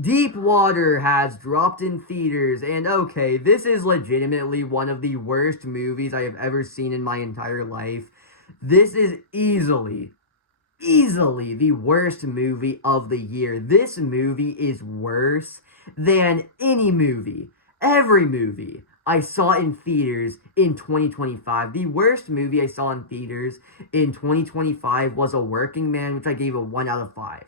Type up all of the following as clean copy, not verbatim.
Deep Water has dropped in theaters, and okay, this is legitimately one of the worst movies I have ever seen in my entire life. This is easily the worst movie of the year. This movie is worse than any movie, every movie I saw in theaters in 2025. The worst movie I saw in theaters in 2025 was A Working Man, which I gave a 1 out of 5.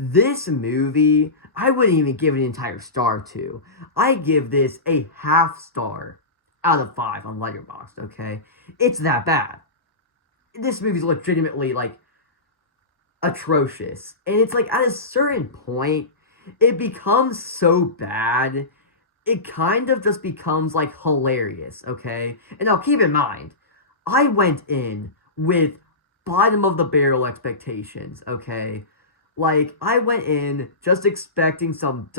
This movie, I wouldn't even give it an entire star to. I give this a half star out of 5 on Letterboxd, okay? It's that bad. This movie's legitimately, like, atrocious. And it's like, at a certain point, it becomes so bad, it kind of just becomes, like, hilarious, okay? And now, keep in mind, I went in with bottom of the barrel expectations, okay? Like, I went in just expecting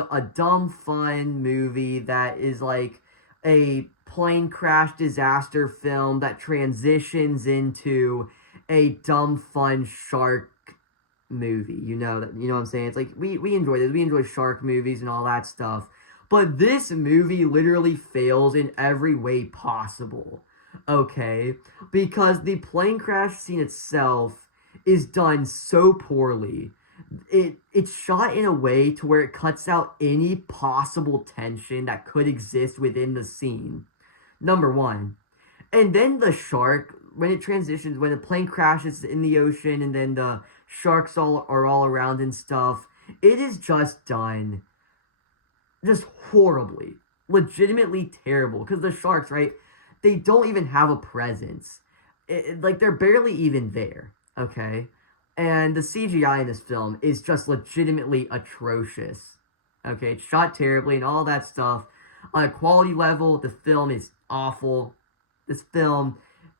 a dumb, fun movie that is like a plane crash disaster film that transitions into a dumb, fun shark movie. You know what I'm saying? It's like we enjoy this. We enjoy shark movies and all that stuff. But this movie literally fails in every way possible. Okay? Because the plane crash scene itself is done so poorly. It's shot in a way to where it cuts out any possible tension that could exist within the scene. Number one. And then the shark, when it transitions, when the plane crashes in the ocean and then the sharks are all around and stuff, it is just done just horribly. Legitimately terrible. Because the sharks, right, they don't even have a presence. Like, they're barely even there. Okay? And the CGI in this film is just legitimately atrocious. Okay, it's shot terribly and all that stuff. On a quality level, the film is awful. This film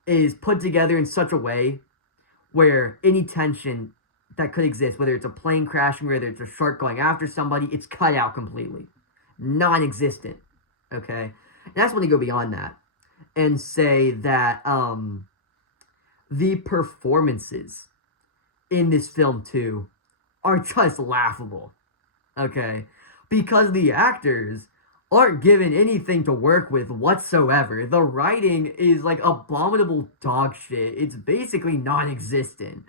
is put together in such a way where any tension that could exist, whether it's a plane crashing, whether it's a shark going after somebody, it's cut out completely. Non-existent. Okay? And that's when you go beyond that and say that the performances in this film too are just laughable. Okay? Because the actors aren't given anything to work with whatsoever. The writing is like abominable dog shit. It's basically non-existent.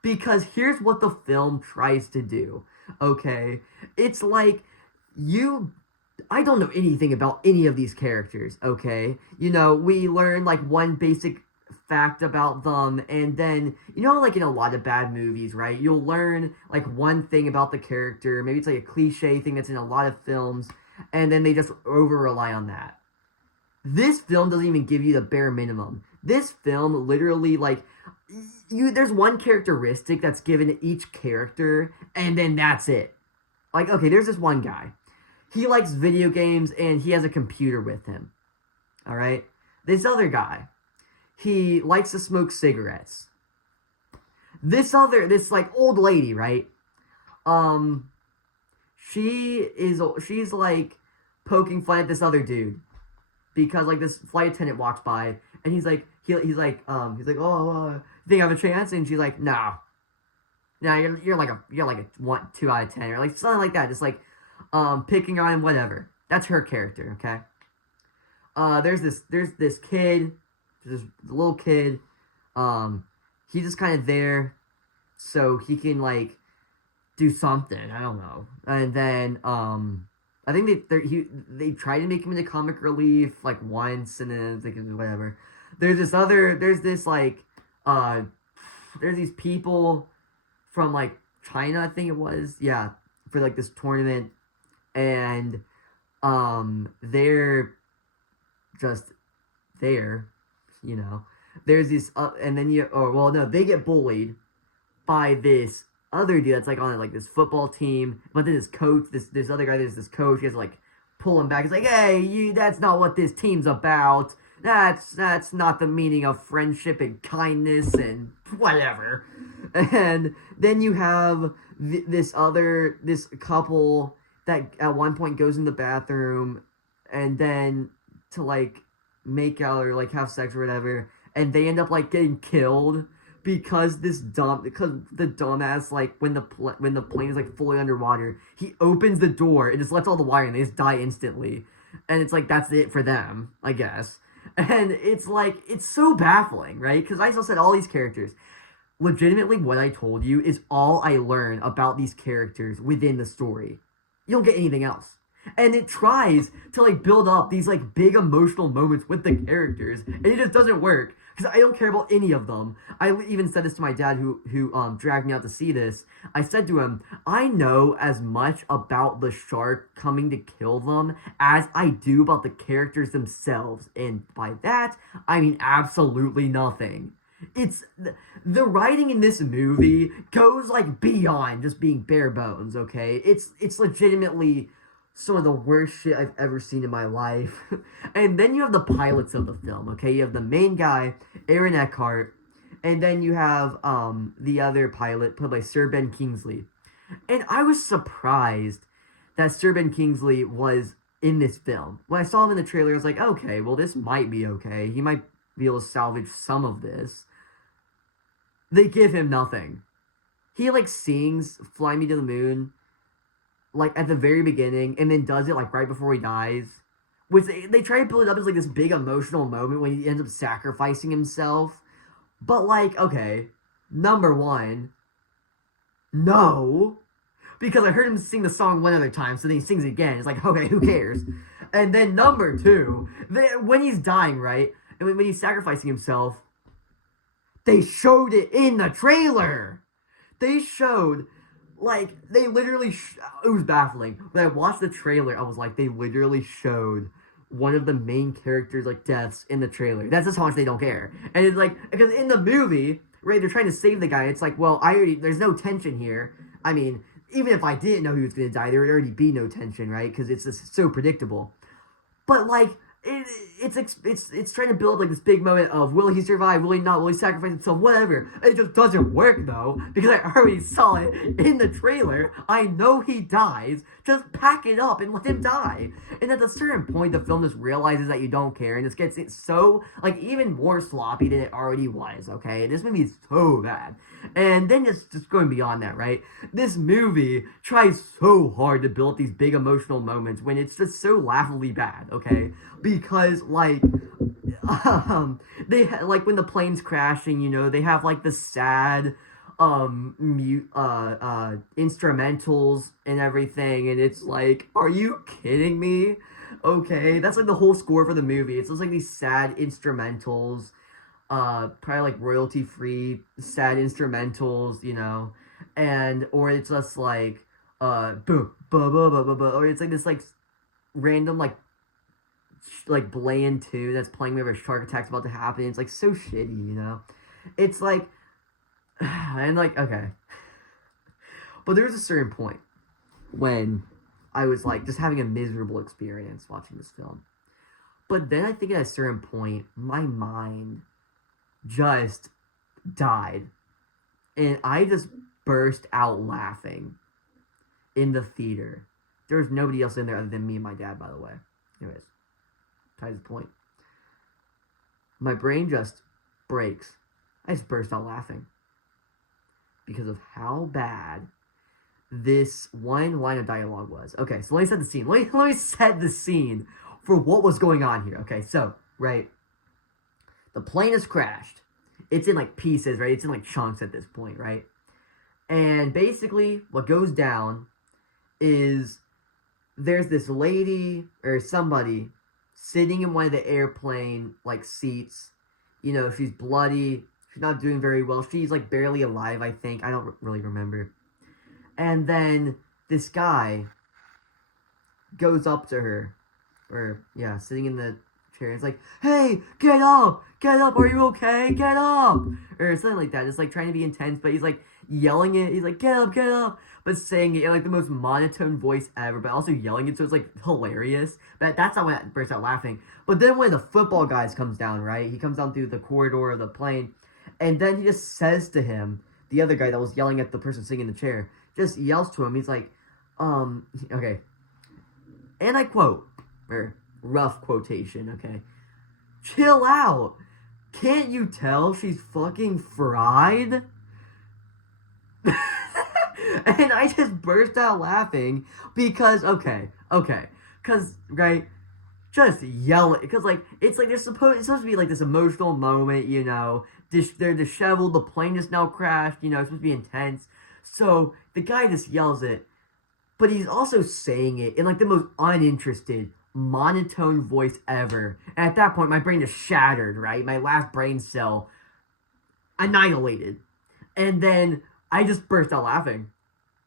Because here's what the film tries to do. Okay? It's like I don't know anything about any of these characters, okay? You know, we learn like one basic fact about them, and then, you know, like in a lot of bad movies, right, you'll learn like one thing about the character, maybe it's like a cliche thing that's in a lot of films, and then they just over rely on that. This film doesn't even give you the bare minimum. This film literally, like, there's one characteristic that's given to each character, and then that's it. Like, okay, there's this one guy. He likes video games, and he has a computer with him. Alright? This other guy, he likes to smoke cigarettes. This like old lady, right? She's like poking fun at this other dude because like this flight attendant walks by and he's like, oh, you think I have a chance? And she's like, no, you're like a 1, 2 out of 10 or like something like that. Just like picking on him, whatever. That's her character, okay? There's this kid. This little kid, he's just kind of there so he can like do something. I don't know. And then I think they try to make him into comic relief like once, and then it's like whatever. There's these people from like China, I think it was, yeah, for like this tournament, and they're just there. You know, there's this, and then they get bullied by this other dude that's like on like this football team. But then this coach, this other guy, there's this coach. He has to like pull him back. He's like, "Hey, that's not what this team's about. That's not the meaning of friendship and kindness and whatever." And then you have this couple that at one point goes in the bathroom, and then to like make out or like have sex or whatever, and they end up like getting killed because the dumbass, like, when the plane is like fully underwater, he opens the door and just lets all the water in, they just die instantly, and it's like that's it for them, I guess. And it's like it's so baffling, right? Because I still said all these characters. Legitimately, what I told you is all I learn about these characters within the story. You don't get anything else. And it tries to like build up these like big emotional moments with the characters, and it just doesn't work because I don't care about any of them. I even said this to my dad, who dragged me out to see this. I said to him, I know as much about the shark coming to kill them as I do about the characters themselves, and by that I mean absolutely nothing. It's the writing in this movie goes like beyond just being bare bones. Okay, it's legitimately some of the worst shit I've ever seen in my life. And then you have the pilots of the film. Okay, you have the main guy, Aaron Eckhart, and then you have the other pilot played by Sir Ben Kingsley. And I was surprised that Sir Ben Kingsley was in this film. When I saw him in the trailer, I was like, okay, well this might be okay. He might be able to salvage some of this. They give him nothing. He like sings "Fly Me to the Moon" like at the very beginning, and then does it like right before he dies. Which they try to build it up as like this big emotional moment when he ends up sacrificing himself. But like, okay, number one, no, because I heard him sing the song one other time, so then he sings it again. It's like, okay, who cares? And then number two, when he's dying, right, and when he's sacrificing himself, they showed it in the trailer. They showed, like, they literally, it was baffling. When I watched the trailer, I was like, they literally showed one of the main characters, like, deaths in the trailer. That's just how much they don't care. And it's like, because in the movie, right, they're trying to save the guy. It's like, well, there's no tension here. I mean, even if I didn't know he was going to die, there would already be no tension, right? Because it's just so predictable. But, like, it's trying to build like this big moment of will he survive, will he not, will he sacrifice himself, whatever. It just doesn't work though, because I already saw it in the trailer. I know he dies. Just pack it up and let him die. And at a certain point, the film just realizes that you don't care, and just gets it so like even more sloppy than it already was. Okay, this movie is so bad. And then just going beyond that, right? This movie tries so hard to build these big emotional moments when it's just so laughably bad. Okay, because like like when the plane's crashing, you know, they have like the sad instrumentals and everything, and it's like, are you kidding me? Okay, that's like the whole score for the movie. It's just like these sad instrumentals, probably like royalty free sad instrumentals, you know, and or it's just like or it's like this like random like bland tune that's playing whenever a shark attack's about to happen. It's like so shitty, you know. It's like, and like, okay, but there was a certain point when I was like just having a miserable experience watching this film. But then I think at a certain point, my mind just died, and I just burst out laughing in the theater. There was nobody else in there other than me and my dad, by the way. Anyways, besides the point. My brain just breaks. I just burst out laughing because of how bad this one line of dialogue was. Okay, so let me set the scene. Let me set the scene for what was going on here. Okay, so, right, the plane has crashed. It's in, like, pieces, right? It's in, like, chunks at this point, right? And basically, what goes down is there's this lady or somebody sitting in one of the airplane, like, seats. You know, she's bloody. She's not doing very well. She's, like, barely alive, I think. I don't really remember. And then this guy goes up to her. Or, yeah, sitting in the chair. It's like, hey, get up! Get up! Are you okay? Get up! Or something like that. Just, like, trying to be intense. But he's, like, yelling it. He's like, get up, get up! But saying it in, like, the most monotone voice ever. But also yelling it, so it's, like, hilarious. But that's not when I burst out laughing. But then when the football guys comes down, right? He comes down through the corridor of the plane. And then he just says to him, the other guy that was yelling at the person sitting in the chair, just yells to him. He's like, okay. And I quote, or rough quotation, okay. Chill out. Can't you tell she's fucking fried? And I just burst out laughing because, because, right, just yell it, because, like, it's like it's supposed to be, like, this emotional moment, you know, they're disheveled, the plane is now crashed, you know, it's supposed to be intense, so the guy just yells it, but he's also saying it in, like, the most uninterested, monotone voice ever, and at that point, my brain just shattered, right, my last brain cell annihilated, and then I just burst out laughing.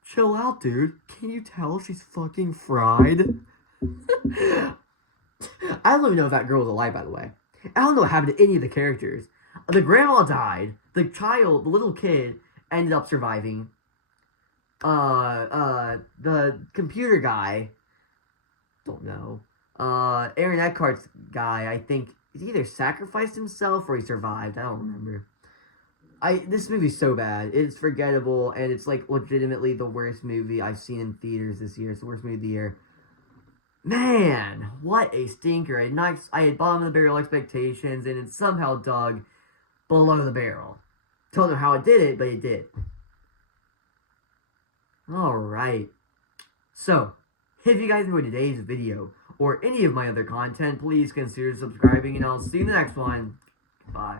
Chill out, dude. Can you tell she's fucking fried? I don't even know if that girl was alive, by the way. I don't know what happened to any of the characters. The grandma died. The child, the little kid, ended up surviving. The computer guy, don't know. Aaron Eckhart's guy, I think, he either sacrificed himself or he survived. I don't remember. This movie's so bad. It's forgettable, and it's, like, legitimately the worst movie I've seen in theaters this year. It's the worst movie of the year. Man, what a stinker. I had bottom of the barrel expectations, and it somehow dug below the barrel. Don't know how it did it, but it did. Alright. So, if you guys enjoyed today's video, or any of my other content, please consider subscribing, and I'll see you in the next one. Bye.